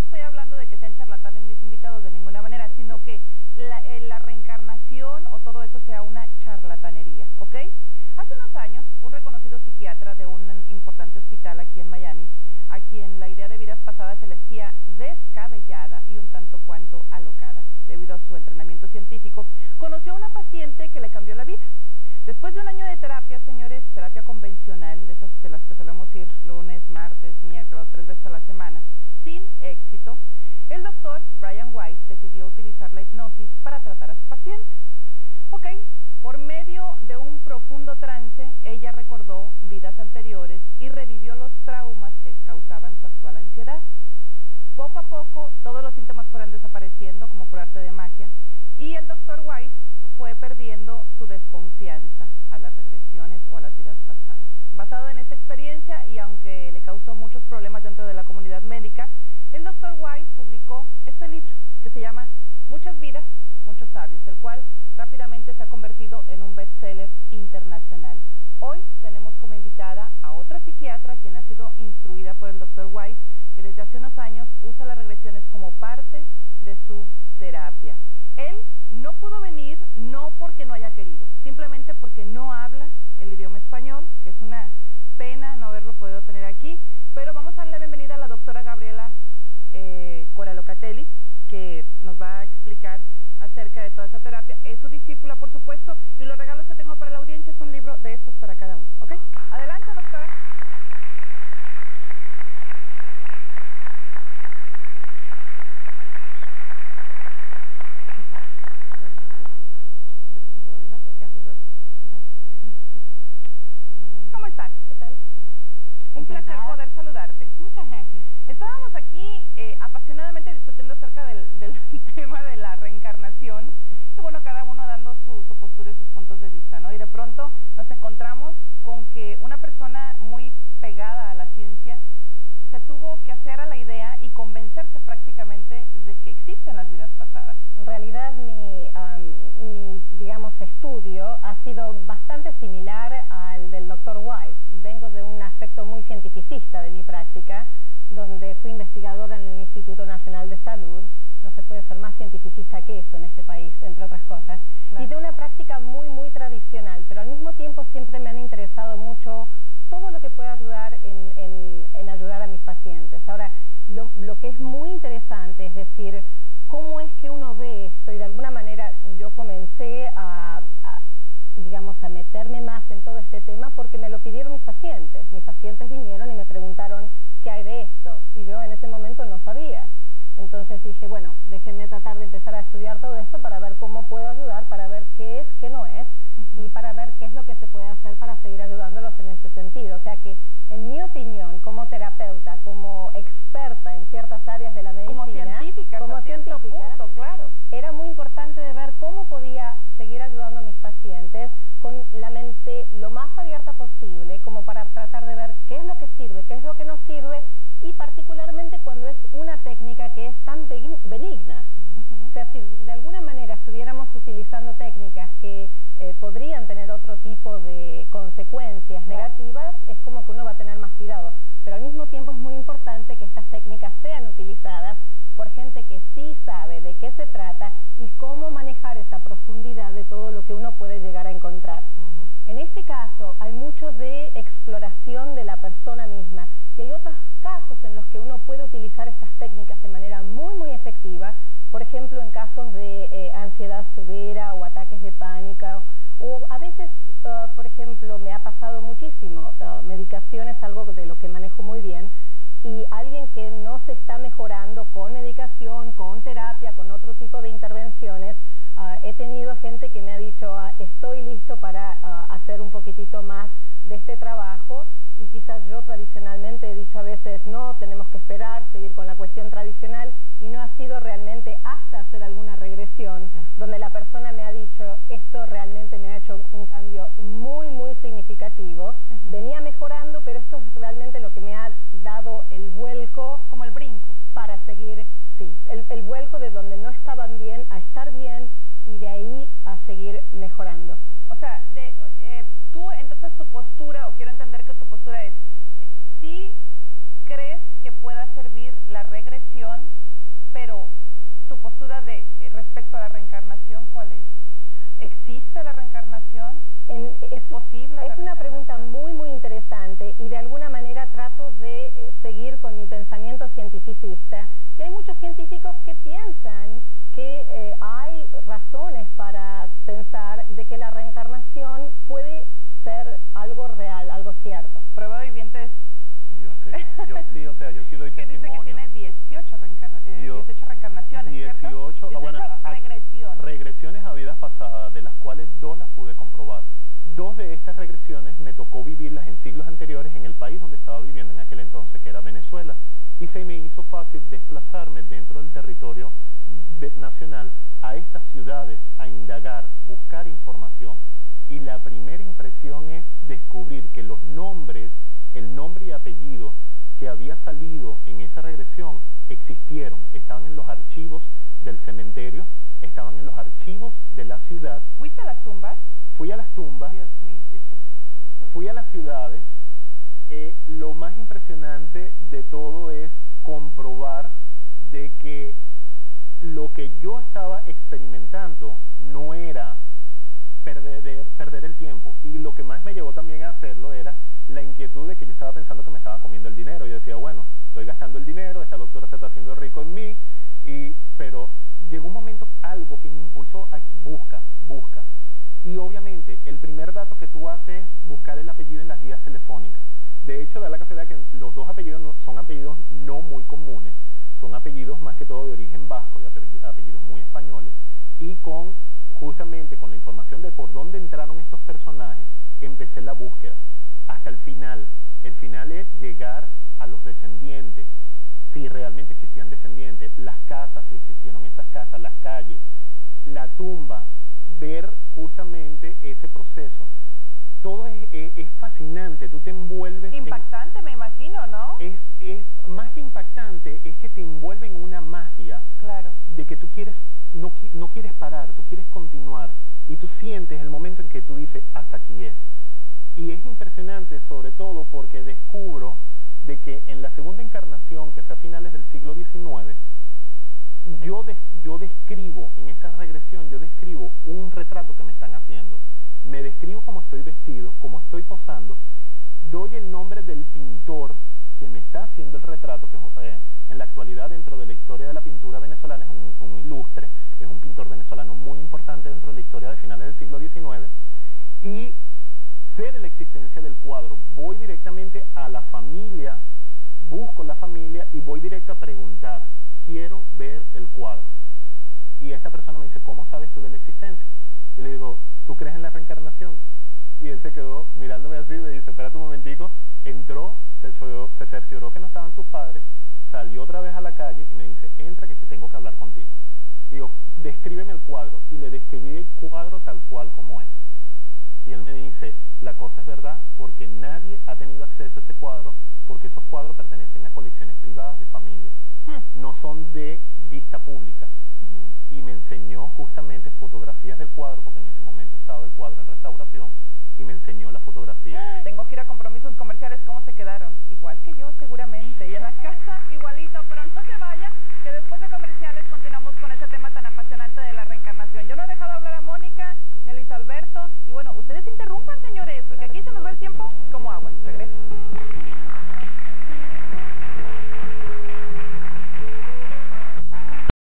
estoy hablando de que sean charlatanes mis invitados de ninguna manera, sino que la reencarnación o todo eso sea una charlatanería, ¿ok? Hace unos años, un reconocido psiquiatra de un importante hospital aquí en Miami, a quien la idea de vidas pasadas se le hacía descabellada y un tanto cuanto alocada, debido a su entrenamiento científico, conoció a una paciente que le cambió la vida. Después de un año de terapia, señores, terapia convencional, de esas de las que solemos ir lunes, martes, miércoles, 3 veces a la semana, sin éxito, el doctor Brian Weiss decidió utilizar la hipnosis para tratar a su paciente. Ok, por medio de un profundo trance, ella recordó vidas anteriores y revivió los traumas que causaban su actual ansiedad. Poco a poco, todos los síntomas fueron desapareciendo como por arte de magia, y el doctor Weiss fue perdiendo su desconfianza a las regresiones o a las vidas pasadas. Basado en esta experiencia, y aunque le causó muchos problemas dentro de la comunidad médica, el doctor Weiss publicó este libro que se llama Muchas vidas, muchos sabios, el cual rápidamente se ha convertido en un bestseller internacional. Hoy tenemos como invitada a otra psiquiatra quien ha sido instruida por el doctor Weiss, que desde hace unos años usa las regresiones como parte de su terapia. Él no pudo venir, no porque no haya querido, simplemente porque no habla el idioma español, que es una pena no haberlo podido tener aquí, pero vamos a darle la bienvenida a la doctora Gabriela Coralocatelli, que nos va a explicar acerca de toda esa terapia. Es su discípula, por supuesto, y los regalos que tengo para la audiencia es un libro de estos para cada uno, ¿ok? Adelante, doctora. ¿Cómo estás? ¿Qué tal? Un placer poder saludarte. Muchas gracias. Estábamos aquí apasionadamente discutiendo acerca del tema de la reencarnación y bueno, cada uno dando su postura y sus puntos de vista, ¿no? Y de pronto nos encontramos con que una persona muy pegada a la ciencia se tuvo que hacer a la idea y convencerse prácticamente de que existen las vidas pasadas. En realidad digamos, estudio ha sido bastante similar al del Dr. Weiss. Vengo de un aspecto muy cientificista de mi práctica, donde fui investigadora en el Instituto Nacional de Salud. No se puede ser más cientificista que eso en este país, entre otras cosas. Claro. Y de una práctica muy tradicional, pero al mismo tiempo siempre me han interesado mucho todo lo que pueda ayudar en ayudar a mis pacientes. Ahora, lo que es muy interesante es decir, cómo es que uno ve esto, y de alguna manera yo comencé digamos, a meterme más en todo este tema porque me lo pidieron mis pacientes. Mis pacientes vinieron y me preguntaron qué hay de esto, y yo en ese momento no sabía. Entonces dije, bueno, déjenme tratar de empezar a estudiar todo esto para ver cómo puedo ayudar, para ver qué es, qué no es, y para ver qué es lo que se puede hacer para seguir ayudándolos en ese sentido. O sea que, en mi opinión, como terapeuta, como experta en ciertas áreas de la medicina, como científica, punto, claro, era muy importante de ver cómo podía seguir ayudando a mis pacientes con la mente lo más abierta posible, como para tratar de ver qué es lo que sirve, qué es lo que no sirve, y particularmente cuando es una técnica que es tan benigna. O sea, si de alguna manera estuviéramos utilizando técnicas que podrían tener otro tipo de consecuencias negativas, es como que uno va a tener más cuidado. Pero al mismo tiempo es muy importante que estas técnicas sean utilizadas por gente que sí sabe de qué se trata y cómo manejar esa profundidad de todo lo que uno puede llegar a encontrar. En este caso hay mucho de exploración de la persona misma, y hay otros casos en los que uno puede utilizar estas técnicas de manera muy efectiva, por ejemplo en casos de ansiedad severa o ataques de pánico, o a veces, por ejemplo, me ha pasado muchísimo, medicación es algo de lo que manejo muy bien, y alguien que no se está mejorando con medicación, con terapia, con otro tipo de intervenciones, he tenido gente que me ha dicho, estoy listo para hacer un poquitito más de este trabajo, y quizás yo tradicionalmente he dicho a veces, no, tenemos que esperar, seguir con la cuestión tradicional, y no ha sido realmente hasta hacer alguna regresión, donde la persona me ha dicho, esto realmente me ha hecho un cambio muy significativo, venía mejorando, pero esto es realmente lo que me ha dado el vuelco, como el brinco, para seguir, sí, el vuelco de donde no estaban bien a estar bien, y de ahí a seguir mejorando. O sea, tú entonces tu postura, o quiero entender que tu postura es, ¿sí crees que pueda servir la regresión, pero tu postura de respecto a la reencarnación, ¿cuál es? ¿Existe la reencarnación? ¿Es posible? Es una pregunta muy, muy interesante y de alguna manera trato de seguir con mi pensamiento cientificista. Y hay muchos científicos que piensan que hay razones para pensar de que la reencarnación puede ser algo real, algo cierto. Prueba viviente es... Yo sí, o sea, yo sí doy testimonio. Que dice que tiene 18 reencarnaciones, 18, ¿cierto? 18 bueno, regresiones. Regresiones a vidas pasadas, de las cuales 2 las pude comprobar. 2 de estas regresiones me tocó vivirlas en siglos anteriores en el país donde estaba viviendo en aquel entonces, que era Venezuela. Y se me hizo fácil desplazarme dentro del territorio nacional a estas ciudades, a indagar, buscar información. Y la primera impresión es descubrir que los nombres, el nombre y apellido que había salido en esa regresión existieron, estaban en los archivos del cementerio, estaban en los archivos de la ciudad. ¿Fuiste a las tumbas? Fui a las tumbas, Dios mío. Fui a las ciudades. Lo más impresionante de todo es comprobar de que lo que yo estaba experimentando no era perder el tiempo, y lo que más me llevó también a hacerlo era la inquietud de que yo estaba pensando que me estaba comiendo el dinero. Yo decía, bueno, estoy gastando el dinero, esta doctora se está haciendo rico en mí, pero llegó un momento, algo que me impulsó a busca, y obviamente el primer dato que tú haces es buscar el apellido en las guías telefónicas. De hecho, da la casualidad que los 2 apellidos son apellidos no muy comunes, son apellidos más que todo de origen vasco, de apellidos muy españoles, y justamente con la información de por dónde entraron estos personajes, empecé la búsqueda hasta el final. El final es llegar a los descendientes, si realmente existían descendientes, las casas, si existieron esas casas, las calles, la tumba, ver justamente ese proceso. Todo es fascinante, tú te envuelves... Impactante, me imagino, ¿no? Es más que impactante, es que te envuelve en una magia. Claro. De que tú no quieres parar, tú quieres continuar, y tú sientes el momento en que tú dices, hasta aquí es. Y es impresionante, sobre todo porque descubro de que en la segunda encarnación, que fue a finales del siglo XIX, yo describo, en esa regresión, yo describo un retrato que me están haciendo. Me describo cómo estoy vestido, cómo estoy posando, doy el nombre del pintor que me está haciendo el retrato, que en la actualidad dentro de la historia de la pintura venezolana es un ilustre, es un pintor venezolano muy importante dentro de la historia de finales del siglo XIX, y sé de la existencia del cuadro. Voy directamente a la familia, busco la familia y voy directo a preguntar, quiero ver el cuadro. Y esta persona me dice, ¿cómo sabes tú de la existencia? Y le digo, ¿tú crees en la reencarnación? Y él se quedó mirándome así y me dice, espérate un momentico. Entró, se cercioró que no estaban sus padres, salió otra vez a la calle y me dice, entra que tengo que hablar contigo. Y digo, descríbeme el cuadro. Y le describí el cuadro tal cual como es. Y él me dice, la cosa es verdad, porque nadie ha tenido acceso a ese cuadro, porque esos cuadros pertenecen a colecciones privadas de familia. No son de vista pública. Y me enseñó justamente fotografías del cuadro, porque en ese momento estaba el cuadro en restauración, y me enseñó la fotografía. Tengo que ir a compromisos comerciales, ¿cómo se quedaron? Igual que yo, seguramente, y en la casa, igual.